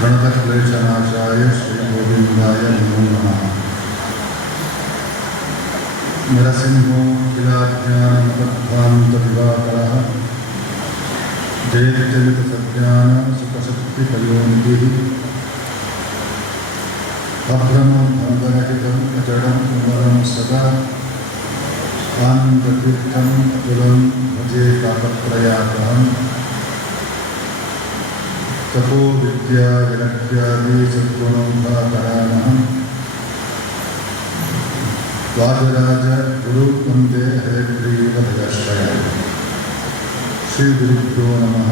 प्रणतक्लेशनाशाय श्रीगोविन्दाय नमो नमः। नरसिंहो किलाज्ञानमध्वान्तदिवाकरः जयत्यमितसज्ञान सुखशक्तिपयोनिधिः अभ्रमं बन्धनहितम् अजडम् अमरं सदा आनन्दतीर्थम् अतुलं भजे तापत्रयापहम् तपो विद्या विरक्त्यादि सद्गुणोद्धाकरानहम् वाजराज गुरु वंदे हयग्रीवभयाश्रयाय। श्री गुरुभ्यो नमः।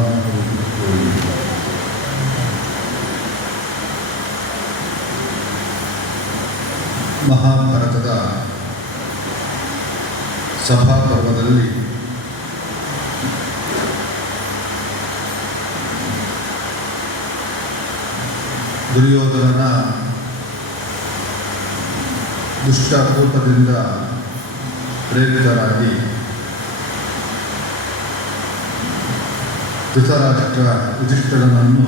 ಮಹಾಭಾರತದ ಸಭಾಪರ್ವದಲ್ಲಿ ದುರ್ಯೋಧನನ ದುಷ್ಟಕೂಟದಿಂದ ಪ್ರೇರಿತರಾಗಿ ಧೃತರಾಷ್ಟ್ರ ಯುಧಿಷ್ಠಿರನನ್ನು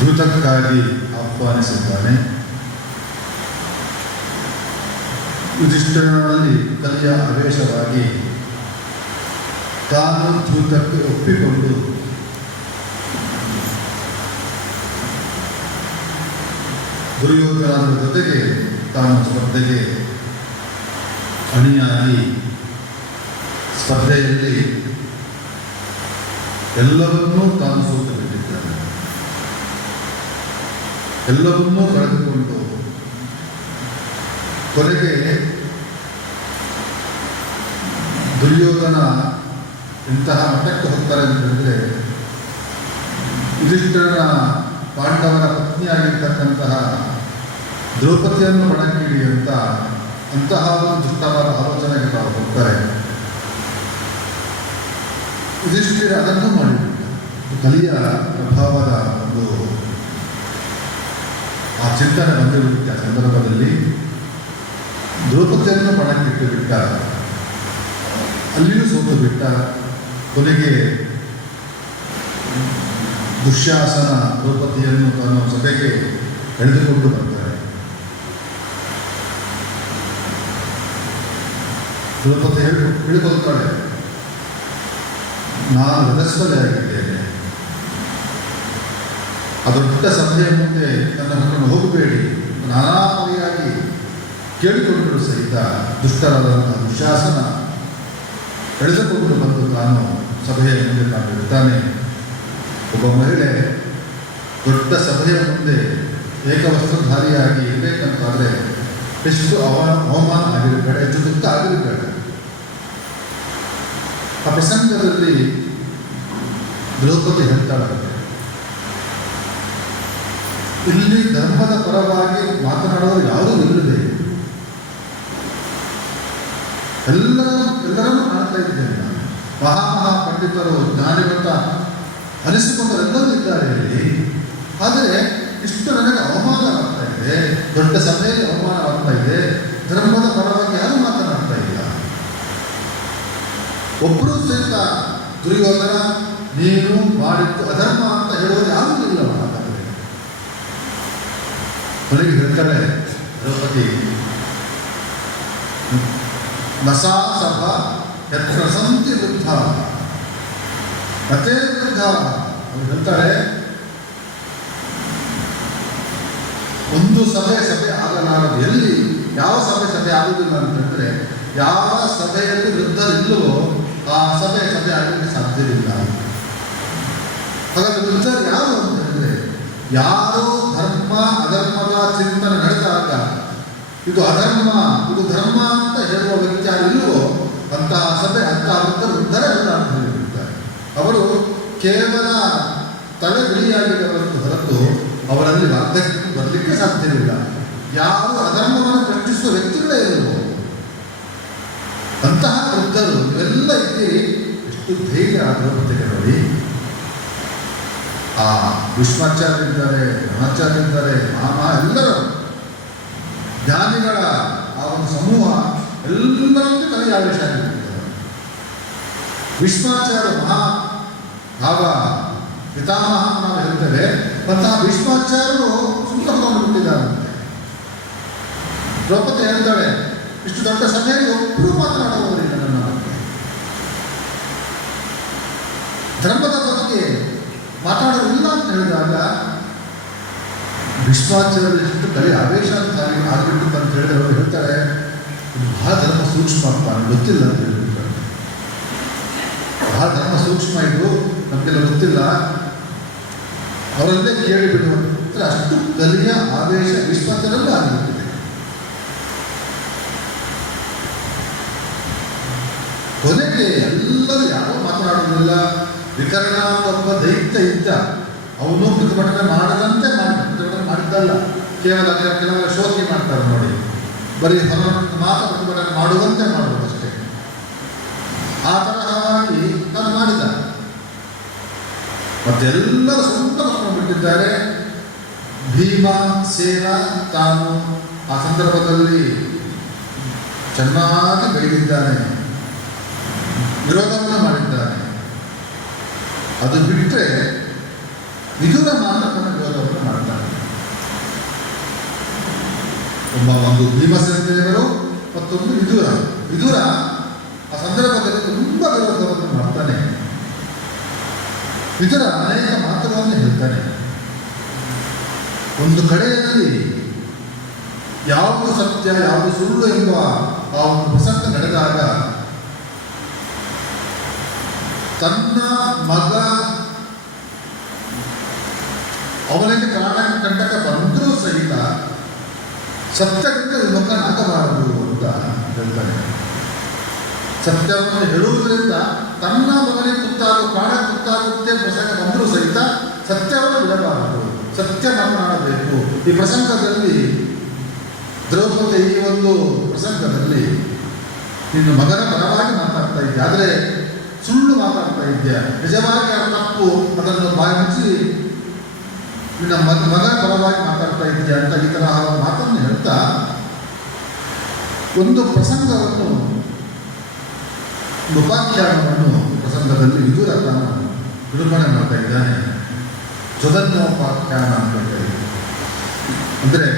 ಧೂತಕ್ಕಾಗಿ ಆಹ್ವಾನಿಸಿದ್ದಾನೆ. ಯುಧಿಷ್ಠಿರನಲ್ಲಿ ಕಲಿಯ ಆವೇಶವಾಗಿ ತಾನು ಧೂತಕ್ಕೆ ಒಪ್ಪಿಕೊಂಡು ದುರ್ಯೋಧನರ ಜೊತೆಗೆ ತಾನು ಸ್ಪರ್ಧೆಗೆ ಅಣಿಯಾಗಿ ಸ್ಪರ್ಧೆಯಲ್ಲಿ ಎಲ್ಲವನ್ನೂ ತಾನು ಸೋತು ಬಿಟ್ಟಿದ್ದಾನೆ. ಎಲ್ಲವನ್ನೂ ಕಳೆದುಕೊಂಡು ಕೊನೆಗೆ ದುರ್ಯೋಧನ ಇಂತಹ ಮಟ್ಟಕ್ಕೆ ಹೋಗ್ತಾರೆ ಅಂತ ಹೇಳಿದ್ರೆ, ಯುಧಿಷ್ಠಿರನ ಪಾಂಡವರ ಪತ್ನಿಯಾಗಿರ್ತಕ್ಕಂತಹ ದ್ರೌಪದಿಯನ್ನು ಒಣಗಿಡಿ ಅಂತಹ ಒಂದು ದುಷ್ಟವಾದ ಆಲೋಚನೆಗೆ ತಾವು ಹೋಗ್ತಾರೆ. ಯುಧಿಷ್ಠಿರ ಅದನ್ನು ಮಾಡಿಬಿಟ್ಟ. ಕಲಿಯ ಪ್ರಭಾವದ ಒಂದು ಆ ಚಿಂತನೆ ಬಂದಿರುತ್ತೆ. ಆ ಸಂದರ್ಭದಲ್ಲಿ ದ್ರೌಪದಿಯನ್ನು ಒಣಗಿಟ್ಟು ಬಿಟ್ಟ, ಅಲ್ಲಿಯೂ ಸೋತು ಬಿಟ್ಟ. ಕೊನೆಗೆ ದುಶ್ಯಾಸನ ದ್ರೌಪದಿಯನ್ನು ತನ್ನ ಸಭೆಗೆ ಎಳೆದುಕೊಂಡು ಬರ್ತಾರೆ. ದ್ರೌಪದಿ ಹೇಳಿಕೊಳ್ತಾಳೆ, ನಾನು ರಜಸ್ವಲೆಯಾಗಿದ್ದೇನೆ, ಆ ದೊಡ್ಡ ಸಭೆಯ ಮುಂದೆ ನನ್ನ ಮಕ್ಕಳು ಹೋಗಬೇಡಿ, ನಾನಾ ಬಗೆಯಾಗಿ ಕೇಳಿಕೊಂಡರು ಸಹಿತ ದುಷ್ಟರಾದಂತಹ ದುಶ್ಯಾಸನ ಎಳೆದುಕೊಂಡು ಬಂದು ತಾನು ಸಭೆಯ ಮುಂದೆ ತಾನು ಇರ್ತಾನೆ. ಒಬ್ಬ ಮಹಿಳೆ ದೊಡ್ಡ ಸಭೆಯ ಮುಂದೆ ಏಕವಸ್ತ್ರಧಾರಿಯಾಗಿ ಇರಬೇಕಂತಾದರೆ ಎಷ್ಟು ಅವಮಾನ ಆಗಿರಬೇಡ, ಎಷ್ಟು ದುಃಖ ಆಗಿರಬೇಡ. ಆ ಪ್ರಸಂಗದಲ್ಲಿ ದ್ರೌಪದಿ ಹೇಳ್ತಾಳಂತೆ, ಇಲ್ಲಿ ಧರ್ಮದ ಪರವಾಗಿ ಮಾತನಾಡುವುದು ಯಾವುದೂ ಇಲ್ಲದೆ ಎಲ್ಲರನ್ನೂ ಕಾಣ್ತಾ ಇದ್ದೇನೆ. ನಾನು ಮಹಾ ಪಂಡಿತರು ಜ್ಞಾನಿಗಂತ ಅನಿಸಿಕೊಂಡರೆಲ್ಲರೂ ಇದ್ದಾರೆ ಇಲ್ಲಿ. ಆದರೆ ಇಷ್ಟು ನನಗೆ ಅವಮಾನವಾಗ್ತಾ ಇದೆ, ದೊಡ್ಡ ಸಭೆಯಲ್ಲಿ ಅವಮಾನವಾಗ್ತಾ ಇದೆ, ಧರ್ಮದ ಪರವಾಗಿ ಯಾರು ಮಾತನಾಡ್ತಾ ಇಲ್ಲ. ಒಬ್ಬರೂ ಸಹಿತ ದುರ್ಯೋಧನ ನೀನು ಮಾಡಿದ್ದು ಅಧರ್ಮ ಅಂತ ಹೇಳೋರು ಯಾರೂ ಇಲ್ಲ. ಹಾಗಾದರೆ ಕೊನೆಗೆ ಹೇಳ್ತಾಳೆ ದ್ರೌಪದಿ, ನಸಾ ಸಭಾ ಯತ್ರ ಸಂತಿ ವೃದ್ಧ ಅತೇ ವೃದ್ಧ. ಅವ್ರು ಹೇಳ್ತಾರೆ, ಒಂದು ಸಭೆ ಆಗಲಾರದು. ಎಲ್ಲಿ ಯಾವ ಸಭೆ ಆಗುವುದಿಲ್ಲ ಅಂತ ಹೇಳಿದ್ರೆ, ಯಾವ ಸಭೆಯಲ್ಲಿ ವೃದ್ಧರಿಲ್ಲವೋ ಆ ಸಭೆ ಆಗಲಿಕ್ಕೆ ಸಾಧ್ಯವಿಲ್ಲ. ಹಾಗಾದ್ರೆ ವೃದ್ಧರು ಯಾರು ಅಂತ ಹೇಳಿದ್ರೆ, ಯಾರು ಧರ್ಮ ಅಧರ್ಮದ ಚಿಂತನೆ ನಡೆದಾಗ ಇದು ಅಧರ್ಮ ಇದು ಧರ್ಮ ಅಂತ ಹೇಳುವ ವ್ಯಕ್ತಿ ಯಾರು ಇಲ್ಲವೋ ಅಂತಹ ಸಭೆ ಅಂತಹ ವೃದ್ಧರೇ ಅಲ್ಲ ಅಂತ ಹೇಳಿಬಿಡ್ತಾರೆ. ಅವರು ಕೇವಲ ತಲೆ ಬಿಳಿಯಾಗಿರುವಂಥ ಹೊರತು ಅವರಲ್ಲಿ ವಾರ್ಧಕ್ಯಕ್ಕೆ ಬರಲಿಕ್ಕೆ ಸಾಧ್ಯವಿಲ್ಲ. ಯಾರು ಅಧರ್ಮವನ್ನು ಪ್ರಶ್ನಿಸುವ ವ್ಯಕ್ತಿಗಳೇ ಇರುವೋ ಅಂತಹ ವೃದ್ಧರು ಇವೆಲ್ಲ ಇದ್ದೀರಿ. ಎಷ್ಟು ಧೈರ್ಯ ದ್ರೌಪದಿಗೆ ನೋಡಿ. ಆ ಭೀಷ್ಮಾಚಾರ್ಯರಿದ್ದಾರೆ, ದ್ರೋಣಾಚಾರ್ಯರಿದ್ದಾರೆ, ಮಾಮ ಎಲ್ಲರೂ ಜ್ಞಾನಿಗಳ ಆ ಒಂದು ಸಮೂಹ ಎಲ್ಲರಲ್ಲೂ ತಲೆಗೆ ಆವೇಶ ಆಗಿಬಿಟ್ಟಿದ್ದಾರೆ. ಭೀಷ್ಮಾಚಾರ್ಯ ಮಹಾ ಭಾವ ಪಿತಾಮಹ ನಾವು ಹೇಳ್ತೇವೆ. ಅಂತಹ ಭೀಷ್ಮಾಚಾರ್ಯರು ಸುಮ್ಮನೆ ಬಿಟ್ಟಿದ್ದಾರಂತೆ. ದ್ರೌಪದಿ ಹೇಳ್ತಾಳೆ, ಇಷ್ಟು ದೊಡ್ಡ ಸಭೆಯಲ್ಲಿ ಒಬ್ಬರು ಮಾತನಾಡುವುದಿಲ್ಲ ನನ್ನ ಬಗ್ಗೆ, ಧರ್ಮದ ಬಗ್ಗೆ ಮಾತಾಡೋದಿಲ್ಲ ಅಂತ ಹೇಳಿದಾಗ ಭೀಷ್ಮಾಚಾರ್ಯರು ಎಷ್ಟು ಕಲಿ ಆವೇಶ ಅಂತ ಆಗಿಬಿಟ್ಟು ಅಂತ ಹೇಳಿದ್ರೆ ಅವರು ಹೇಳ್ತಾರೆ, ಇದು ಬಹಳ ಧರ್ಮ ಸೂಕ್ಷ್ಮ ಅಪ್ಪ, ನನಗೆ ಗೊತ್ತಿಲ್ಲ ಅಂತ ಹೇಳ್ಬಿಡ್ತಾರೆ. ಬಹಳ ಧರ್ಮ ಸೂಕ್ಷ್ಮ ಇದು, ನಮಗೆಲ್ಲ ಗೊತ್ತಿಲ್ಲ, ಅವರಲ್ಲೇ ಕೇಳಿಬಿಡುವಂತ ಅಷ್ಟು ಕಲಿಯ ಆವೇಶ ಭೀಷ್ಮಾಚಾರ್ಯರಲ್ಲೇ ಆಗಿಬಿಟ್ಟಿದೆ. ಕೊನೆಗೆ ಎಲ್ಲರೂ ಯಾರೂ ಮಾತನಾಡುವುದಿಲ್ಲ. ವಿಕರ್ಣ ಒಬ್ಬ ದೈತ್ಯ ಇದ್ದ, ಅವನು ಪ್ರತಿಭಟನೆ ಮಾಡದಂತೆ ಪ್ರತಿಭಟನೆ ಮಾಡಿದ್ದಲ್ಲ, ಕೇವಲ ಕೆಲವರ ಶೋಕಿ ಮಾಡ್ತಾರೆ ನೋಡಿ, ಬರೀ ಹೊರ ಮಾತ್ರ ಪ್ರತಿಭಟನೆ ಮಾಡುವಂತೆ ಮಾಡುವುದಷ್ಟೇ. ಆ ತರಹವಾಗಿ ನಾನು ಮಾಡಿದ. ಮತ್ತೆಲ್ಲರೂ ಸ್ವಂತ ಬಿಟ್ಟಿದ್ದಾರೆ. ಭೀಮ ಸೇನ ತಾನು ಆ ಸಂದರ್ಭದಲ್ಲಿ ಚೆನ್ನಾಗಿ ಬೆಳೆದಿದ್ದಾನೆ, ವಿರೋಧವನ್ನು ಮಾಡಿದ್ದಾನೆ. ಅದು ಬಿಟ್ಟರೆ ವಿದುರ ಮಾತ್ರ ತನ್ನ ವಿರೋಧವನ್ನು ಮಾಡ್ತಾನೆ. ಒಂದು ಭೀಮಸೇನ ದೇವರು, ಮತ್ತೊಂದು ವಿದುರ ಆ ಸಂದರ್ಭದಲ್ಲಿ ತುಂಬ ವಿರೋಧವನ್ನು ಮಾಡ್ತಾನೆ. ವಿದುರ ಅನೇಕ ಮಾತುಗಳನ್ನು ಹೇಳ್ತಾನೆ. ಒಂದು ಕಡೆಯಲ್ಲಿ ಯಾವುದು ಸತ್ಯ ಯಾವುದು ಸುಳ್ಳು ಎಂಬ ಆ ಒಂದು ಪ್ರಸಂಗ ನಡೆದಾಗ ತನ್ನ ಮಗ ಅವನಿಗೆ ಕಂಟಕ ಬಂದರೂ ಸಹಿತ ಸತ್ಯದಿಂದ ವಿಮುಖನಾಗಬಾರದು ಅಂತ ಹೇಳ್ತಾನೆ. ಸತ್ಯವನ್ನು ಹೇಳುವುದರಿಂದ ತನ್ನ ಮಗನಿಗೆ ತುತ್ತಾಗುವ ಪ್ರಾಣ ತುತ್ತಾಗುತ್ತೆ ಪ್ರಸಂಗ ಬಂದರೂ ಸಹಿತ ಸತ್ಯವನ್ನು ಬಿಡಬಾರದು, ಸತ್ಯ ಮಾತನಾಡಬೇಕು. ಈ ಪ್ರಸಂಗದಲ್ಲಿ ದ್ರೌಪದಿ ಈ ಒಂದು ಪ್ರಸಂಗದಲ್ಲಿ ನಿನ್ನ ಮಗನ ಪರವಾಗಿ ಮಾತಾಡ್ತಾ ಇದ್ದೆ, ಆದರೆ ಸುಳ್ಳು ಮಾತಾಡ್ತಾ ಇದ್ದೆ, ನಿಜವಾಗಿ ಆ ತಪ್ಪು ಅದನ್ನು ಬಾಯಿ ಮುಚ್ಚಿ ನಿನ್ನ ಮಗನ ಪರವಾಗಿ ಮಾತಾಡ್ತಾ ಇದ್ದೆ ಅಂತ ಈ ತರಹ ಮಾತನ್ನು ಹೇಳ್ತಾ ಒಂದು ಪ್ರಸಂಗವನ್ನು, ಉಪಾಖ್ಯಾನವನ್ನು ಪ್ರಸಂಗದಲ್ಲಿ ವಿದುರ ತಾನು ನಿರೂಪಣೆ ಮಾಡ್ತಾ ಇದ್ದಾನೆ. ಸ್ವಧರ್ಮೋಪಾಖ್ಯಾನ ಅಂತ ಹೇಳ್ತಾರೆ. ಅಂದರೆ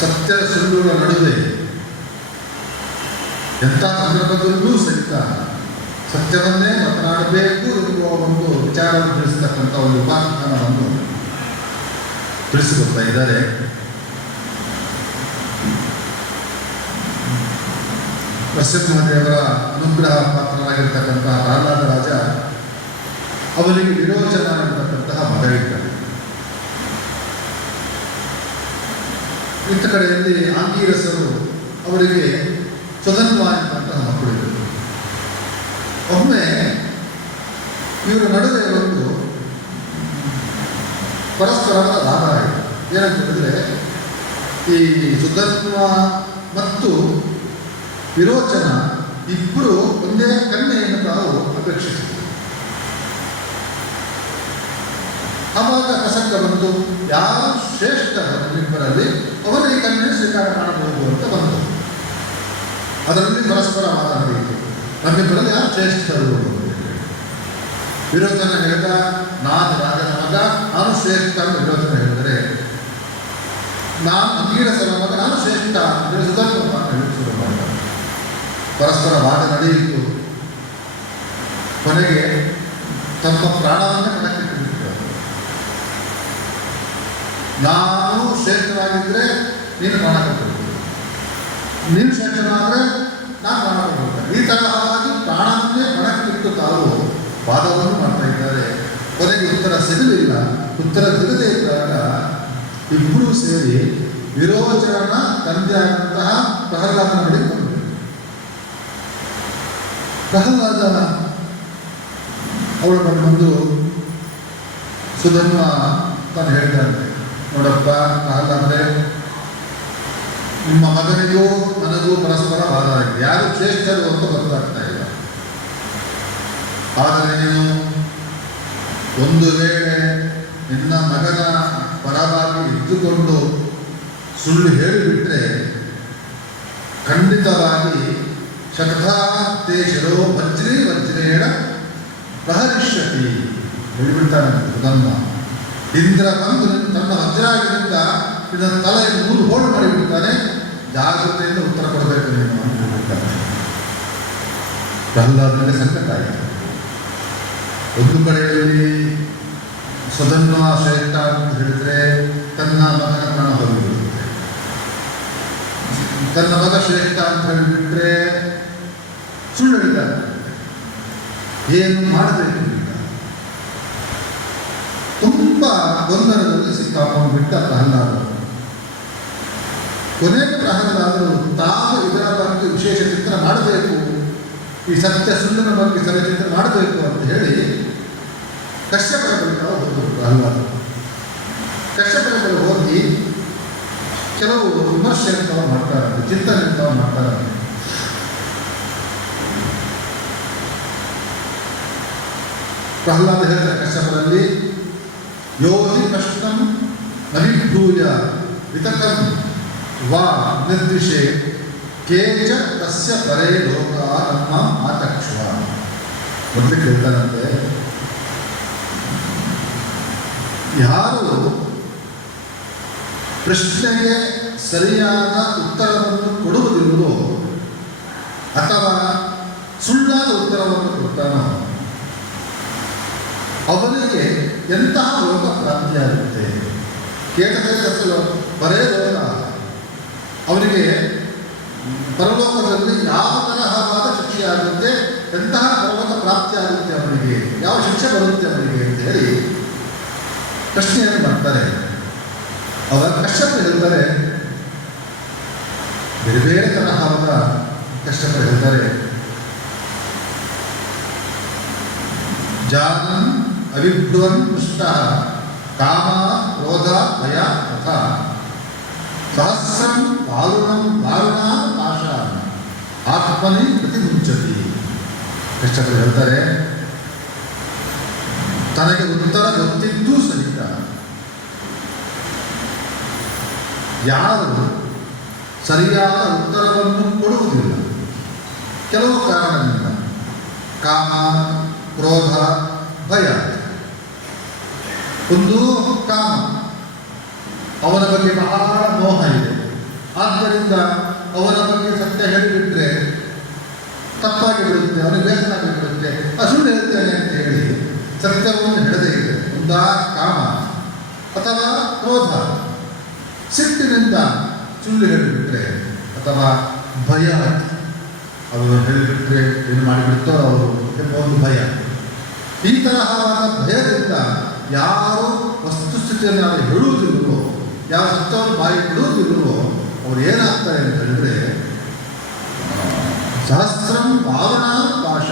ಸತ್ಯ ಸುಳ್ಳುಗಳ ನಡುವೆ ಎಂಥ ಸಂದರ್ಭದಲ್ಲೂ ಸಹಿತ ಸತ್ಯವನ್ನೇ ಮಾತನಾಡಬೇಕು ಎನ್ನುವ ಒಂದು ವಿಚಾರವನ್ನು ತಿಳಿಸತಕ್ಕಂಥ ಒಂದು ಉಪಾಖ್ಯಾನವನ್ನು ತಿಳಿಸಿಕೊಡ್ತಾ ಇದ್ದಾರೆ. ನರಸಿಂಹದೇವರ ಅನುಗ್ರಹ ಪಾತ್ರನಾಗಿರ್ತಕ್ಕಂತಹ ಪ್ರಹ್ಲಾದ ರಾಜ, ಅವನಿಗೆ ವಿರೋಚನ ಎಂಬತಕ್ಕಂತಹ ಮಗ ಇದ್ದಾನೆ. ಇಂಥ ಕಡೆಯಲ್ಲಿ ಆಂಗೀರಸರು ಅವರಿಗೆ ಸ್ವಧನ್ವ ಎಂಬಂತಹ ಮಕ್ಕಳಿದ್ದರು. ಒಮ್ಮೆ ಇವರ ನಡುವೆ ಒಂದು ಪರಸ್ಪರವಾದ ವಾದ ಆಯಿತು. ಏನಂತ ಹೇಳಿದ್ರೆ, ಈ ಸುಧನ್ವ ಮತ್ತು ವಿರೋಚನ ಇಬ್ಬರು ಒಂದೇ ಕನ್ಯೆಯನ್ನು ತಾವು ಅಪೇಕ್ಷಿಸಿದರು. ಆವಾಗ ಪ್ರಸಂಗ ಬಂತು, ಯಾರು ಶ್ರೇಷ್ಠ ನಮ್ಮಿಬ್ಬರಲ್ಲಿ ಅವರು ಈ ಕನ್ಯೆ ಸ್ವೀಕಾರ ಮಾಡಬಹುದು ಅಂತ ಬಂತು. ಅದರಲ್ಲಿ ಪರಸ್ಪರ ವಾದ ನಡೆಯಿತು, ನಮ್ಮಿಬ್ಬರಲ್ಲಿ ಯಾರು ಶ್ರೇಷ್ಠರು. ವಿರೋಚನ ಹೇಳಿದ, ನಾನು ರಾಜನ ಮಗ, ನಾನು ಶ್ರೇಷ್ಠ ಅಂತ ವಿರೋಚನ ಹೇಳಿದರೆ, ನಾನು ಅಂಗೀರಸರ ಮಗ, ನಾನು ಶ್ರೇಷ್ಠ ಅಂದರೆ ಸುಧನ್ವ ಅಂತ ಹೇಳಿ ಶುರು ಮಾಡಿದ. ಪರಸ್ಪರ ವಾದ ನಡೆಯಿತು. ಕೊನೆಗೆ ತಮ್ಮ ಪ್ರಾಣವನ್ನು ಕಣಕ್ಕಿಟ್ಟಿದ್ದಾರೆ. ನಾನು ಶ್ರೇಷ್ಠರಾಗಿದ್ದರೆ ನೀನು ಪ್ರಾಣ ಕೊಟ್ಟರು, ನೀನು ಶ್ರೇಷ್ಠನಾದರೆ ನಾನು ಪ್ರಾಣ ಕೊಟ್ಟಿರ್ತಾರೆ. ಈ ತರಹವಾಗಿ ಪ್ರಾಣವನ್ನೇ ಕಣಕ್ಕಿಟ್ಟು ತಾವು ವಾದವನ್ನು ಮಾಡ್ತಾ ಇದ್ದಾರೆ. ಕೊನೆಗೆ ಉತ್ತರ ಸಿಗಲಿಲ್ಲ. ಉತ್ತರ ಸಿಗದೇ ಇದ್ದಾಗ ಇಬ್ಬರೂ ಸೇರಿ ವಿರೋಚನ ತಂದೆಯಾದಂತಹ ಪ್ರಹ್ಲಾದನ ಬಳಿ ಬಂದರು. ಪ್ರಹ್ಲಾದ ಅವಳು ಬಂದು ಸುಧನ್ವ ತಾನು ಹೇಳಿದ್ದಾರೆ, ನೋಡಪ್ಪ ಪ್ರಹ್ಲಾದ್ರೆ, ನಿಮ್ಮ ಮಗನಿಗೂ ನನಗೂ ಪರಸ್ಪರ ವಾದ ಆಗಿದೆ, ಯಾರು ಶ್ರೇಷ್ಠರು ಅಂತ ಗೊತ್ತಾಗ್ತಾ ಇಲ್ಲ. ಆದರೆ ನೀನು ಒಂದು ವೇಳೆ ನಿನ್ನ ಮಗನ ಪರವಾಗಿ ಇದ್ದುಕೊಂಡು ಸುಳ್ಳು ಹೇಳಿಬಿಟ್ರೆ ಖಂಡಿತವಾಗಿ ಶತಥಾ ತೇ ಶಿರೋ ವಜ್ರೇಣ ಪ್ರಹರಿಷ್ಯತಿ ಹೇಳಿಬಿಡ್ತಾನೆ ಧರ್ಮ. ಇಂದ್ರ ಬಂದು ತನ್ನ ವಜ್ರಾಯುಧದಿಂದ ಇದನ್ನ ತಲೆಯನ್ನು 3 ಹೋಳು ಮಾಡಿಬಿಡ್ತಾನೆ. ಜಾಗ್ರತೆಯಿಂದ ಉತ್ತರ ಕೊಡಬೇಕು ನೀನು ಅಂತ ಹೇಳ್ಬಿಡ್ತಾನೆ. ಪ್ರಹ್ಲಾದನಿಗೆ ಸಂಕಟ ಆಯಿತು. ಒಂದು ಕಡೆಯಲ್ಲಿ ಸ್ವಧನ್ವ ಶ್ರೇಷ್ಠ ಅಂತ ಹೇಳಿದ್ರೆ ತನ್ನ ಮಗನ ಪ್ರಾಣ ಹೋಗಿಬಿಡುತ್ತೆ. ತನ್ನ ಮಗ ಶ್ರೇಷ್ಠ ಅಂತ ಹೇಳಿಬಿಟ್ರೆ ಸುಳ್ಳು ಹೇಳ್ತಾರೆ. ಏನು ಮಾಡಬೇಕು ಈಗ? ತುಂಬ ಗೊಂದಲದಲ್ಲಿ ಸಿಕ್ಕಾಕೊಂಡು ಬಿಟ್ಟ ಪ್ರಹ್ಲಾದ. ಕೊನೆಗೆ ಪ್ರಹ್ಲಾದರು ತಾವು ಇದರ ಬಗ್ಗೆ ವಿಶೇಷ ಚಿತ್ರ ಮಾಡಬೇಕು, ಈ ಸತ್ಯ ಸುಳ್ಳಿನ ಬಗ್ಗೆ ಚಲಚಿತ್ರ ಮಾಡಬೇಕು ಅಂತ ಹೇಳಿ ಕಶ್ಯಪರ ಬಳಿಕ ಹೋದರು ಪ್ರಹ್ಲಾದ. ಕಶ್ಯಪರ ಬಳಿ ಹೋಗಿ ಕೆಲವು ವಿಮರ್ಶೆ ಅಂತ ಮಾಡ್ತಾರೆ, ಚಿಂತನೆ ಅಂತ ಮಾಡ್ತಾರೆ. ಪ್ರಹ್ಲಾದ ಹೇಳ್ತಾರೆ ಕಶ್ಯಪರಲ್ಲಿ, ಯೋಧಿ ಕಷ್ಟಂ ಅನಿಭೂಯ ವಿತಕಂ ವಾ ನಿರ್ದಿಶೆ ಕೇಚ ತಸ್ಯ ಪರೇ ಲೋಕ ನಮ್ಮ ಆತಕ್ಷುವ. ಮೊದಲು ಕೇಳ್ತಾರಂತೆ, ಯಾರು ಪ್ರಶ್ನೆಗೆ ಸರಿಯಾದ ಉತ್ತರವನ್ನು ಕೊಡುವುದಿಲ್ಲವೋ ಅಥವಾ ಸುಳ್ಳಾದ ಉತ್ತರವನ್ನು ಕೊಡ್ತಾನೋ ಅವನಿಗೆ ಎಂತಹ ರೋಗ ಪ್ರಾಪ್ತಿಯಾಗುತ್ತೆ. ಕೇಟಕಲು ಬರೇ ರೋಗ, ಅವನಿಗೆ ಪರಲೋಕದಲ್ಲಿ ಯಾವ ತರಹವಾದ ಶಿಕ್ಷೆಯಾಗುತ್ತೆ, ಎಂತಹ ಪರಲೋಕ ಪ್ರಾಪ್ತಿಯಾಗುತ್ತೆ, ಅವನಿಗೆ ಯಾವ ಶಿಕ್ಷೆ ಬರುತ್ತೆ ಅವನಿಗೆ ಅಂತ ಹೇಳಿ ಪ್ರಶ್ನೆಯನ್ನು ಮಾಡ್ತಾರೆ. ಅವರ ಕಶ್ಯಪರು ಹೇಳ್ತಾರೆ, ಬೇರೆ ಬೇರೆ ತರಹವಾದ ಕಶ್ಯಪರು ಹೇಳ್ತಾರೆ. ಜಾನನ್ ಅವಿಭ್ರುವನ್ ಪೃಷ್ಟ ಕಾಮ ಕ್ರೋಧ ಭಯ ತಥಾ ಸಹಸ್ರಂ ದಾರುಣ ಪಾಶ ಆತ್ಮನಿ ಪ್ರತಿಮುಂಚತಿ. ಕಶ್ಯಪರು ಹೇಳ್ತಾರೆ, ತನಗೆ ಉತ್ತರ ಗೊತ್ತಿದ್ದೂ ಸಹಿತ ಯಾರು ಸರಿಯಾದ ಉತ್ತರವನ್ನು ಕೊಡುವುದಿಲ್ಲ ಕೆಲವು ಕಾರಣದಿಂದ, ಕಾಮ ಕ್ರೋಧ ಭಯ. ಒಂದು ಕಾಮ, ಅವನ ಬಗ್ಗೆ ಬಹಳ ಮೋಹ ಇದೆ, ಆದ್ದರಿಂದ ಅವನ ಬಗ್ಗೆ ಸತ್ಯ ಹೇಳಿಬಿಟ್ರೆ ತಪ್ಪಾಗಿ ಬಿಡುತ್ತೆ, ಅವನಿಗೆ ಬೇಸರ ಆಗಿ ಬಿಡುತ್ತೆ, ಸುಳ್ಳು ಹೇಳ್ತೇನೆ ಅಂತ ಹೇಳಿ ಸತ್ಯವನ್ನು ಹಿಡದೇ ಇದೆ. ಒಂದಾ ಕಾಮ ಅಥವಾ ಕ್ರೋಧ, ಸಿಟ್ಟಿನಿಂದ ಸುಳ್ಳು ಹೇಳಿಬಿಟ್ರೆ, ಅಥವಾ ಭಯ, ಅವರು ಹೇಳಿಬಿಟ್ರೆ ಏನು ಮಾಡಿಬಿಡ್ತಾರೋ ಅವರು ಎಂಬ ಒಂದು ಭಯ. ಈ ತರಹವಾದ ಭಯದಿಂದ ಯಾರು ವಸ್ತುಸ್ಥಿತಿಯನ್ನು ನಾವು ಹೇಳುವುದಿಲ್ಲವೋ, ಯಾವ ಸತ್ಯವನ್ನು ಬಾಯಿ ಬಿಡುವುದಿಲ್ಲವೋ ಅವ್ರು ಏನಾಗ್ತಾರೆ ಅಂತ ಹೇಳಿದ್ರೆ ಸಹಸ್ರಂ ವಾರುಣ ಪಾಶ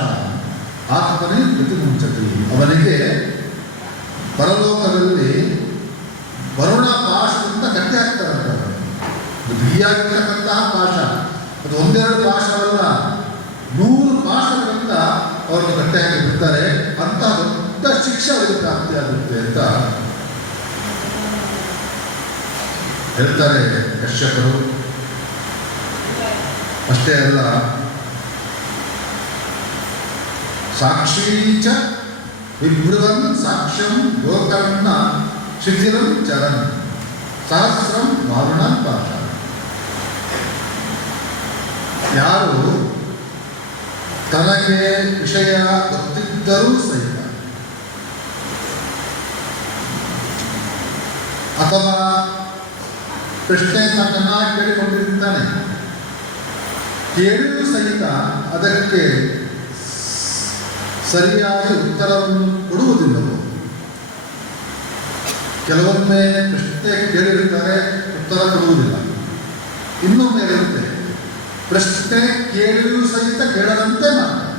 ಆತ್ಮನೇ ಪ್ರತಿಮುಂಚತಿ. ಅವನಿಗೆ ಪರಲೋಕದಲ್ಲಿ ವರುಣ ಪಾಶದಿಂದ ಗಟ್ಟಿ ಆಗ್ತಾರಂತ. ಬಿಗಿಯಾಗಿರ್ತಕ್ಕಂತಹ ಪಾಶ, ಅದು ಒಂದೆರಡು ಪಾಶವಲ್ಲ, 100 ಪಾಶಗಳಿಂದ ಅವರನ್ನು ಗಟ್ಟಿ ಹಾಕಿ ಬಿಡ್ತಾರೆ. ಅಂತ ದೊಡ್ಡ ಶಿಕ್ಷೆ ಅವರಿಗೆ ಪ್ರಾಪ್ತಿಯಾಗುತ್ತೆ ಅಂತ ಹೇಳ್ತಾರೆ ಕಶ್ಯಪರು. ಅಷ್ಟೇ ಅಲ್ಲ, ಸಾಕ್ಷೀಚ ವಿಭ್ರುವನ್ ಸಾಕ್ಷ್ಯಂ ಗೋಕರ್ಣ ಶಿಥಿಲಂ ಚರನ್ ಸಹಸ್ರಂ ವಾರುಣ ಪಾಶ. ಯಾರು ತನಗೆ ವಿಷಯ ಗೊತ್ತಿದ್ದರೂ ಸಹಿತ ಅಥವಾ ಪ್ರಶ್ನೆಯನ್ನು ಚೆನ್ನಾಗಿ ಕೇಳಿಕೊಂಡಿರ್ತಾನೆ, ಕೇಳಿಯೂ ಸಹಿತ ಅದಕ್ಕೆ ಸರಿಯಾಗಿ ಉತ್ತರವನ್ನು ಕೊಡುವುದಿಲ್ಲವೋ. ಕೆಲವೊಮ್ಮೆ ಪ್ರಶ್ನೆ ಕೇಳಿರ್ತಾರೆ, ಉತ್ತರ ಕೊಡುವುದಿಲ್ಲ. ಇನ್ನೊಮ್ಮೆ ಇರುತ್ತೆ, ಪ್ರಶ್ನೆ ಕೇಳಿಯೂ ಸಹಿತ ಕೇಳದಂತೆ ಮಾಡ್ತಾರೆ.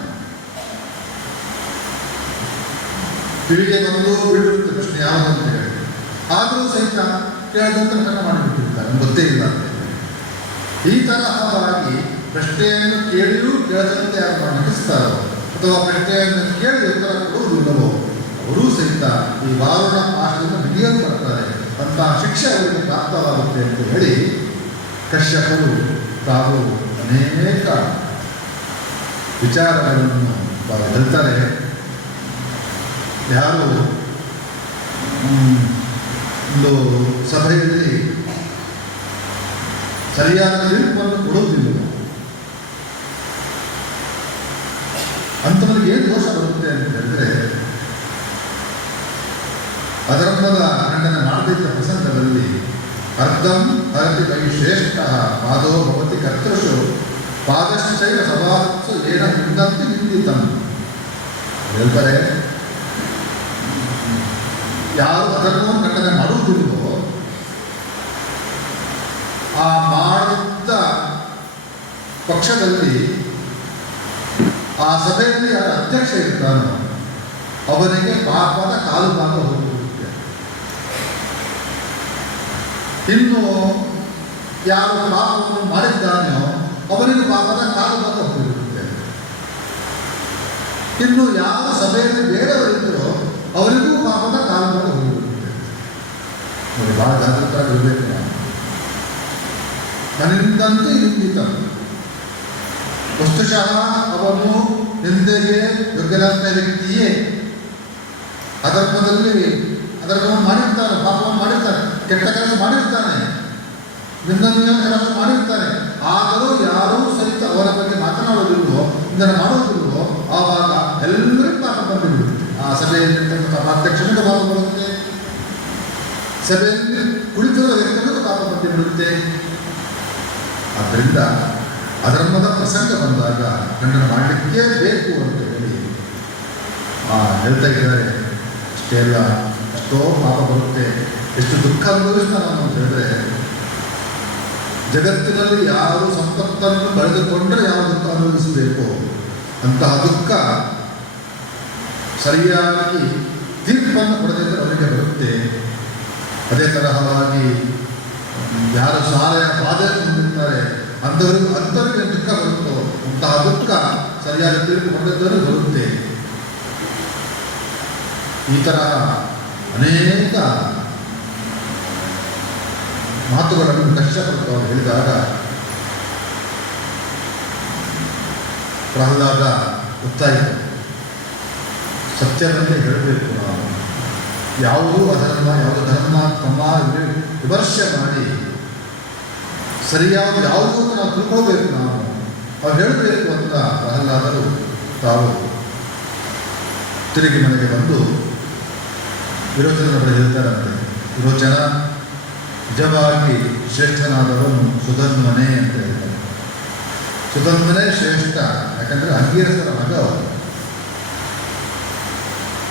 ಕಿವಿಗೆ ಬಂದು ಬಿಟ್ಟಿರುತ್ತೆ ಪ್ರಶ್ನೆ ಯಾವುದಂತ ಹೇಳಿ, ಆದರೂ ಸಹಿತ ಕೇಳದಂತೆ ನಟನೆ ಮಾಡಿಬಿಟ್ಟಿರ್ತಾರೆ, ಗೊತ್ತೇ ಇಲ್ಲ ಅಂತ. ಈ ತರಹವಾಗಿ ಪ್ರಶ್ನೆಯನ್ನು ಕೇಳಿಯೂ ಕೇಳದಂತೆ ಯಾರು ನಟಿಸ್ತಾರೋ ಅಥವಾ ಪ್ರಶ್ನೆಯನ್ನು ಕೇಳಿ ಉತ್ತರ ಕೊಡುವುದಿಲ್ಲವೋ ಅವರೂ ಸಹಿತ ಈ ವಾರುಣ ಪಾಶದಿಂದ ಬಿಗಿಯಲ್ಪಡ್ತಾರೆ. ಅಂತಹ ಶಿಕ್ಷೆ ಅವರಿಗೆ ಪ್ರಾಪ್ತವಾಗುತ್ತೆ ಅಂತ ಹೇಳಿ ಕಶ್ಯಪರು ತಾವು ಅನೇಕ ವಿಚಾರಗಳನ್ನು ತಾವು ಹೇಳ್ತಾರೆ. ಯಾರು ಒಂದು ಸಭೆಯಲ್ಲಿ ಸರಿಯಾದ ತೀರ್ಪನ್ನು ಕೊಡುವುದಿಲ್ಲ ಅಂಥವನಿಗೆ ಏನು ದೋಷ ಬರುತ್ತೆ ಅಂತ ಹೇಳಿದ್ರೆ, ಅಧರ್ಮದ ಖಂಡನೆ ಮಾಡದಿದ್ದ ಪ್ರಸಂಗದಲ್ಲಿ ಅರ್ಧಂ ಹರತಿ ವೈ ಶ್ರೇಷ್ಠ ಪಾದೋ ಭವತಿ ಕರ್ತೃಷು ಪಾದಶ್ಚೈವ ಸಭಾಸು ಏನ ಹಿಂದಂತೆ ನಿಂದಿತಂ ಹೇಳ್ತಾರೆ. ಯಾರು ಅಧರ್ಮವನ್ನು ಖಂಡನೆ ಮಾಡುವುದಿಲ್ಲವೋ ಆ ಮಾಡಿದ್ದ ಪಕ್ಷದಲ್ಲಿ ಆ ಸಭೆಯಲ್ಲಿ ಯಾರು ಅಧ್ಯಕ್ಷ ಇರ್ತಾನೋ ಅವನಿಗೆ ಪಾಪದ ಕಾಲು ಭಾಗ ಹೋಗಿರುತ್ತೆ. ಇನ್ನು ಯಾರು ಪಾಪವನ್ನು ಮಾಡಿದ್ದಾನೆಯೋ ಅವನಿಗೆ ಪಾಪದ ಕಾಲು ಭಾಗ ಹೋಗಿರುತ್ತೆ. ಇನ್ನು ಯಾರು ಸಭೆಯಲ್ಲಿ ಬೇರೆಯವರಿದ್ದರೋ ಅವರಿಗೂ ಪಾಪದ ಕಾಲು ಭಾಗ ಹೋಗಿರುತ್ತೆ. ನೋಡಿ, ಬಹಳ ಜಾಗೃತರಾಗಿರ್ಬೇಕು ನಾವು. ನನ್ನಿಂದಂತೆ ನಿಂದಿತ ವಸ್ತುಶಃ ಅವನು ನಿಂದೆಗೆ ಯೋಗ್ಯನಾದ ವ್ಯಕ್ತಿಯೇ. ಅಧರ್ಮದಲ್ಲಿ ಅಧರ್ಮವನ್ನು ಮಾಡಿರ್ತಾನೆ, ಪಾಪವನ್ನು ಮಾಡಿರ್ತಾನೆ, ಕೆಟ್ಟ ಕೆಲಸ ಮಾಡಿರ್ತಾನೆ, ನಿಂದನೀಯ ಕೆಲಸ ಮಾಡಿರ್ತಾನೆ. ಆದರೂ ಯಾರೂ ಸಹಿತ ಅವರ ಬಗ್ಗೆ ಮಾತನಾಡೋದಿಲ್ವೋ, ಇದನ್ನು ಮಾಡೋದಿಲ್ವೋ, ಆವಾಗ ಎಲ್ಲರಿಗೂ ಪಾಪ ಬಂದುಬಿಡುತ್ತೆ. ಆ ಸಭೆಯಲ್ಲಿ ಅಧ್ಯಕ್ಷನಿಗೆ ಪಾಪ ಬರುತ್ತೆ, ಸಭೆಯಲ್ಲಿ ಕುಳಿತಿರುವ ವ್ಯಕ್ತಿಗಳಿಗೂ ಪಾಪ ಬಂದುಬಿಡುತ್ತೆ. ಆದ್ದರಿಂದ ಅಧರ್ಮದ ಪ್ರಸಂಗ ಬಂದಾಗ ಖಂಡನೆ ಮಾಡಲಿಕ್ಕೇ ಬೇಕು ಅಂತ ಹೇಳಿ ಹೇಳ್ತಾ ಇದ್ದಾರೆ. ಅಷ್ಟೇ ಅಲ್ಲ, ಎಷ್ಟೋ ಪಾಪ ಬರುತ್ತೆ, ಎಷ್ಟು ದುಃಖ ಅನುಭವಿಸ್ತಾನೆ ಅಂತ ಹೇಳಿದ್ರೆ, ಜಗತ್ತಿನಲ್ಲಿ ಯಾರು ಸಂಪತ್ತನ್ನು ಬೆಳೆದುಕೊಂಡ್ರೆ ಯಾವ ದುಃಖ ಅನುಭವಿಸಬೇಕು ಅಂತಹ ದುಃಖ ಸರಿಯಾಗಿ ತೀರ್ಪನ್ನು ಕೊಡದಿದ್ದರೆ ಅವರಿಗೆ ಬರುತ್ತೆ. ಅದೇ ತರಹವಾಗಿ ಯಾರು ಶಾಲೆಯ ಬಾಧೆಯನ್ನು ಹೊಂದಿರ್ತಾರೆ ಅಂಥವರಿಗೆ ದುಃಖ ಬರುತ್ತೋ ಅಂತಹ ದುಃಖ ಸರಿಯಾದ ತೀರ್ಪು ಕೊಡದಿದ್ದರೂ ಬರುತ್ತೆ. ಈ ತರಹ ಅನೇಕ ಮಾತುಗಳನ್ನು ಕಷ್ಟಪಡ್ತಾವೆ ಹೇಳಿದಾಗ ಪ್ರಹ್ಲಾದ ಗೊತ್ತಾಯಿತು, ಸತ್ಯವನ್ನೇ ಹೇಳಬೇಕು ನಾವು. ಯಾವುದೂ ಅಧರ್ಮ, ಯಾವುದು ಧರ್ಮ ತಮ್ಮ ವಿಮರ್ಶೆ ಮಾಡಿ ಸರಿಯಾದ ಯಾವುದೂ ನಾವು ತಿಳ್ಕೊಳ್ಬೇಕು. ನಾವು ಹೇಳಬೇಕು ಅಂತ ಪ್ರಹ್ಲಾದರು ತಾವು ತಿರುಗಿ ಮನೆಗೆ ಬಂದು ವಿರೋಚನ ಬಳಿ ಹೇಳ್ತಾರಂತೆ. ವಿರೋಚನ, ನಿಜವಾಗಿ ಶ್ರೇಷ್ಠನಾದವನು ಸುಧನ್ವನೇ ಅಂತ ಹೇಳ್ತಾರೆ. ಸುಧನ್ವನೇ ಶ್ರೇಷ್ಠ, ಯಾಕಂದರೆ ಅಂಗೀರಸರ ಮಗ ಅವರು.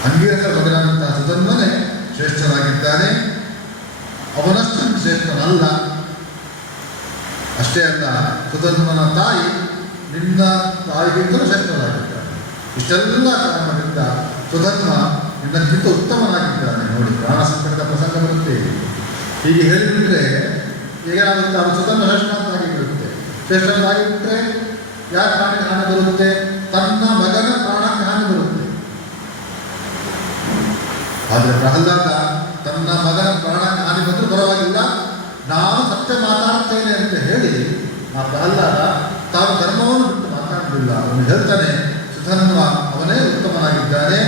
ಅಂಗೀರಸರ ಮಗನಾದಂತಹ ಸುಧನ್ವನೇ ಶ್ರೇಷ್ಠನಾಗಿದ್ದಾನೆ, ಅವನಷ್ಟು ಶ್ರೇಷ್ಠನಲ್ಲ. ಅಷ್ಟೇ ಅಲ್ಲ, ಸುಧನ್ವನ ತಾಯಿ ನಿನ್ನ ತಾಯಿಗಿಂತಲೂ ಶ್ರೇಷ್ಠನಾಗಿದ್ದಾನೆ. ಇಷ್ಟೆಲ್ಲ ಕಾರಣದಿಂದ ಸುಧನ್ವ ನಿನ್ನಕ್ಕಿಂತ ಉತ್ತಮನಾಗಿದ್ದಾನೆ. ನೋಡಿ, ಪ್ರಾಣ ಸಂಕಟದ ಪ್ರಸಂಗ ಬರುತ್ತೆ. ಹೀಗೆ ಹೇಳಿಬಿಟ್ರೆ ಏನಾಗುತ್ತೆ, ಅವನು ಸುಧನ್ವ ಶ್ರೇಷ್ಠನಾಗಿರುತ್ತೆ. ಶ್ರೇಷ್ಠನಾಗಿಬಿಟ್ರೆ ಯಾರ ಪ್ರಾಣಕ್ಕೆ ಹಾನಿ ಬರುತ್ತೆ? ತನ್ನ ಮಗನ ಪ್ರಾಣಕ್ಕೆ ಹಾನಿ ಬರುತ್ತೆ. ಆದರೆ ಪ್ರಹ್ಲಾದ ತನ್ನ ಮಗನ ಪ್ರಾಣಕ್ಕೆ ಹಾನಿ ಬಂದರೂ ಪರವಾಗಿಲ್ಲ, ನಾನು ಸತ್ಯ ಮಾತಾಡ್ತೇನೆ ಅಂತ ಹೇಳಿ ಆ ಪ್ರಹ್ಲಾದ ತಾನು ಧರ್ಮವನ್ನು ಬಿಟ್ಟು ಮಾತಾಡಲಿಲ್ಲ. ಅವನು ಹೇಳ್ತಾನೆ, ಸುಧನ್ವ ಅವನೇ ಉತ್ತಮನಾಗಿದ್ದಾನೆ,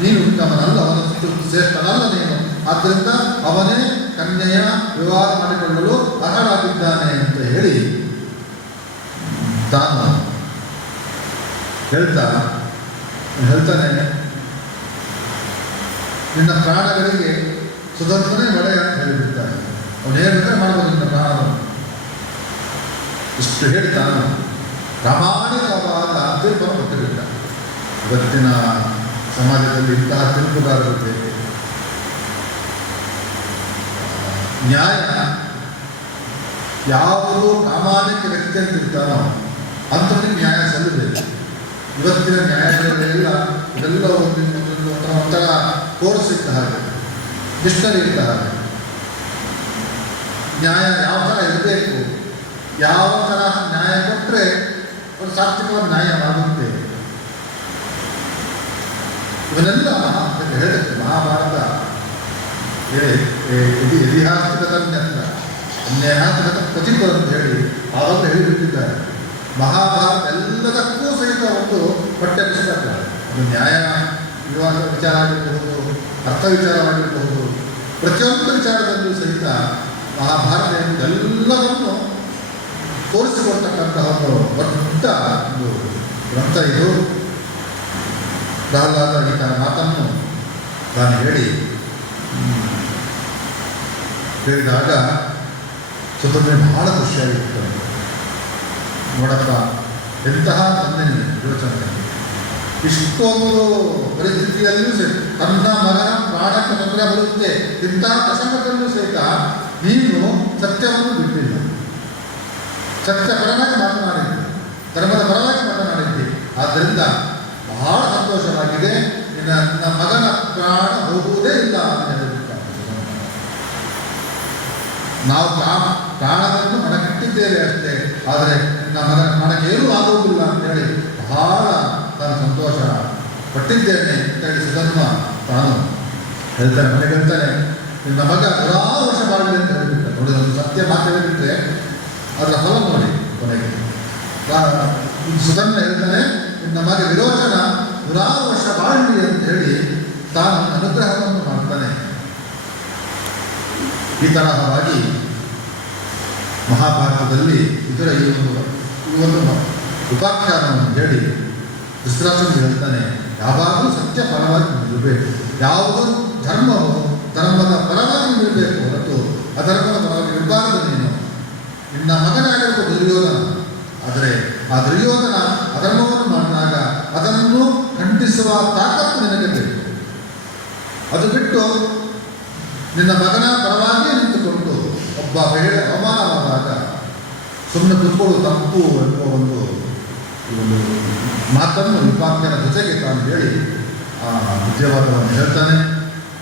ನೀನು ಉತ್ತಮನಲ್ಲ, ಅವನಷ್ಟು ಶ್ರೇಷ್ಠನಲ್ಲ ನೀನು. ಆದ್ದರಿಂದ ಅವನೇ ಕನ್ಯೆಯ ವಿವಾಹ ಮಾಡಿಕೊಳ್ಳಲು ಅರ್ಹನಾಗಿದ್ದಾನೆ ಅಂತ ಹೇಳಿ ತಾನು ಹೇಳ್ತಾನೆ, ನಿನ್ನ ಪ್ರಾಣಗಳಿಗೆ ಸುಧನ್ವನೇ ಒಡೆಯ ಅಂತ ಹೇಳಿಬಿಡ್ತಾನೆ. ಅವನು ಹೇಳಿದ್ರೆ ಮಾಡಬಹುದು ನಿನ್ನ ಪ್ರಾಣವನ್ನು. ಇಷ್ಟು ಹೇಳ್ತಾನು ಪ್ರಾಮಾಣಿಕವಾದ ತೀರ್ಪನ್ನು ಕೊಟ್ಟಿಬಿಟ್ಟ. ಇವತ್ತಿನ ಸಮಾಜದಲ್ಲಿ ಇಂತಹ ತೀರ್ಪುಗಾರರು ಬೇಕು. ನ್ಯಾಯ ಯಾವುದು ಪ್ರಾಮಾಣಿಕ ವ್ಯಕ್ತಿ ಅಂತ ಇರ್ತಾನೋ ಅಂಥವನಿಗೆ ನ್ಯಾಯ ಸಲ್ಲಬೇಕು. ಇವತ್ತಿನ ನ್ಯಾಯಾಲಯಗಳೆಲ್ಲ ಇದೆಲ್ಲ ಒಂಥರ ಕೋರ್ಸ್ ಇದ್ದ ಹಾಗೆ, ಡಿಕ್ಷನರಿ ಇದ್ದ ಹಾಗೆ. ನ್ಯಾಯ ಯಾವ ಥರ ಇರಬೇಕು, ಯಾವ ಥರ ನ್ಯಾಯ ಕೊಟ್ಟರೆ ಒಂದು ಸಾತ್ವಿಕವಾದ ನ್ಯಾಯವಾಗುತ್ತೆ. ಇವನ್ನೆಲ್ಲ ಹೇಳಿದ್ರೆ ಮಹಾಭಾರತ ಇತಿಹಾಸದ ತಜ್ಞ ನ್ಯಾಯಾತ್ಮಕ ಪ್ರತಿಭ ಅಂತ ಹೇಳಿ ಆವಾಗಲೇ ಹೇಳಿಬಿಟ್ಟಿದ್ದಾರೆ. ಮಹಾಭಾರತ ಎಲ್ಲದಕ್ಕೂ ಸಹಿತ ಒಂದು ಪಠ್ಯ ಪುಸ್ತಕ. ಅದು ನ್ಯಾಯ ವಿವಾದ ವಿಚಾರ ಆಗಿರಬಹುದು, ಅರ್ಥ ವಿಚಾರವಾಗಿರಬಹುದು, ಪ್ರತಿಯೊಂದು ವಿಚಾರದಲ್ಲೂ ಸಹಿತ ಮಹಾಭಾರತ ಎಲ್ಲವನ್ನು ತೋರಿಸಿಕೊಡ್ತಕ್ಕಂತಹ ಒಂದು ದೊಡ್ಡ ಒಂದು ಗ್ರಂಥ ಇದು. ಪ್ರಹ್ಲಾದ ಈ ಥರ ಮಾತನ್ನು ನಾನು ಹೇಳಿದಾಗ ಸುತಂದ್ರೆ ಬಹಳ ಖುಷಿಯಾಗಿತ್ತು. ನೋಡಪ್ಪ, ಎಂತಹ ತಂದೆ ಯೋಚನೆ, ಇಷ್ಟೊಂದು ಪರಿಸ್ಥಿತಿಯಲ್ಲೂ ಸಹಿತ ತನ್ನ ಮಗನ ಪ್ರಾಣಕ್ಕೆ ತೊಂದರೆ ಬರುತ್ತೆ, ಇಂತಹ ಪ್ರಸಂಗದಲ್ಲೂ ಸಹಿತ ನೀನು ಸತ್ಯವನ್ನು ಬಿಟ್ಟಿಲ್ಲ, ಸತ್ಯ ಪರವಾಗಿ ಮಾತನಾಡಿದ್ದೆ, ಧರ್ಮದ ಪರವಾಗಿ ಮಾತನಾಡಿದ್ದೆ. ಆದ್ದರಿಂದ ಬಹಳ ಸಂತೋಷವಾಗಿದೆ. ನನ್ನ ಮಗನ ಪ್ರಾಣ ಹೋಗುವುದೇ ಇಲ್ಲ ಅಂತ ಹೇಳಿಬಿಟ್ಟ. ನಾವು ಪ್ರಾಣವನ್ನು ಮನಗಿಟ್ಟಿದ್ದೇವೆ ಅಷ್ಟೇ, ಆದರೆ ನನ್ನ ಮಗನ ಪ್ರಾಣಕ್ಕೆ ಏನೂ ಆಗುವುದಿಲ್ಲ ಅಂತೇಳಿ ಬಹಳ ನಾನು ಸಂತೋಷ ಪಟ್ಟಿದ್ದೇನೆ ಅಂತೇಳಿ ಸುಧನ್ವ ತಾನು ಹೇಳ್ತಾನೆ. ಮನೆಗೆ ಹೇಳ್ತಾನೆ, ನಿನ್ನ ಮಗ ನೂರಾರು ವರ್ಷ ಬಾಳಲಿ ಅಂತ ಹೇಳಿಬಿಟ್ಟ. ನೋಡಿ, ಒಂದು ಸತ್ಯ ಮಾತು ಹೇಳಿಬಿಟ್ರೆ ಅದರ ಫಲ ನೋಡಿ ಕೊನೆಗೆ. ಸುಧನ್ವ ಹೇಳ್ತಾನೆ, ನಿನ್ನ ಮಗ ವಿರೋಚನ ನೂರಾರು ವರ್ಷ ಬಾಳಲಿ ಅಂತ ಹೇಳಿ ತಾನು ಅನುಗ್ರಹವನ್ನು ಮಾಡ್ತಾನೆ. ಈ ತರಹವಾಗಿ ಮಹಾಭಾರತದಲ್ಲಿ ಇದರ ಈ ಒಂದು ಉಪಾಖ್ಯಾನವನ್ನು ಹೇಳಿ ಧೃತರಾಷ್ಟ್ರನಿಗೆ ಹೇಳ್ತಾನೆ, ಯಾವಾಗಲೂ ಸತ್ಯ ಪರವಾಗಿ ನಿಲ್ಲಬೇಕು, ಯಾವುದು ಧರ್ಮವು ಧರ್ಮದ ಪರವಾಗಿ ನಿಲ್ಲಬೇಕು ಹೊರತು ಅಧರ್ಮದ ಪರವಾಗಿ ಇರಬಾರದು. ನೀನು ನಿನ್ನ ಮಗನಾಗಿರುವ ದುರ್ಯೋಧನ, ಆದರೆ ಆ ದುರ್ಯೋಧನ ಅಧರ್ಮವನ್ನು ಮಾಡಿದಾಗ ಅದನ್ನು ಖಂಡಿಸುವ ತಾಕತ್ತು ನಿನಗೆ ಬೇಕು. ಅದು ಬಿಟ್ಟು ನಿನ್ನ ಮಗನ ಪರವಾಗಿ ನಿಂತುಕೊಂಡು ಒಬ್ಬ ಅವಮಾನವಾದಾಗ ಸುಮ್ಮನೆ ಕುತ್ಕೊಳ್ಳು ತಪ್ಪು ಎನ್ನುವ ಒಂದು ಮಾತನ್ನು ಉಪಾಖ್ಯಾನ ಜೊತೆಗೆ ತಾನು ಹೇಳಿ ಆ ವಿದ್ಯಾವಾದವನ್ನು ಹೇಳ್ತಾನೆ.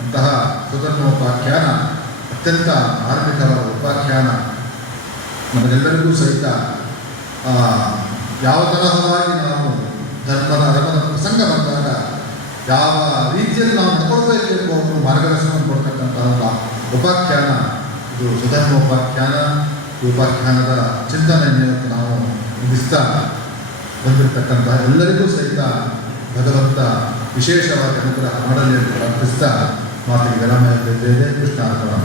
ಅಂತಹ ಸುಧನ್ವೋಪಾಖ್ಯಾನ ಅತ್ಯಂತ ಧಾರ್ಮಿಕವಾದ ಉಪಾಖ್ಯಾನ. ನಮಗೆಲ್ಲರಿಗೂ ಸಹಿತ ಯಾವ ತರಹವಾಗಿ ನಾವು ಧರ್ಮದ ಪ್ರಸಂಗ ಬಂದಾಗ ಯಾವ ರೀತಿಯಲ್ಲಿ ನಾವು ನಡ್ಕೊಳ್ಬೇಕು ಎಂಬ ಒಂದು ಮಾರ್ಗದರ್ಶನವನ್ನು ಕೊಡ್ತಕ್ಕಂತಹ ಉಪಾಖ್ಯಾನ ಇದು ಸುಧನ್ವೋಪಾಖ್ಯಾನ. ಈ ಉಪಾಖ್ಯಾನದ ಚಿಂತನೆಯನ್ನು ನಾವು ಮುಗಿಸ್ತಾ ಬಂದಿರತಕ್ಕಂತಹ ಎಲ್ಲರಿಗೂ ಸಹಿತ ಭಗವಂತ ವಿಶೇಷವಾಗಿ ಅನುಗ್ರಹ ಮಾಡಲಿ ಎಂದು ಪ್ರಾರ್ಥಿಸ್ತಾ ಮಾತಿಗೆ ವಿರಾಮ ಇದ್ದೇವೆ. ಕೃಷ್ಣ ಅರ್ಪಣ.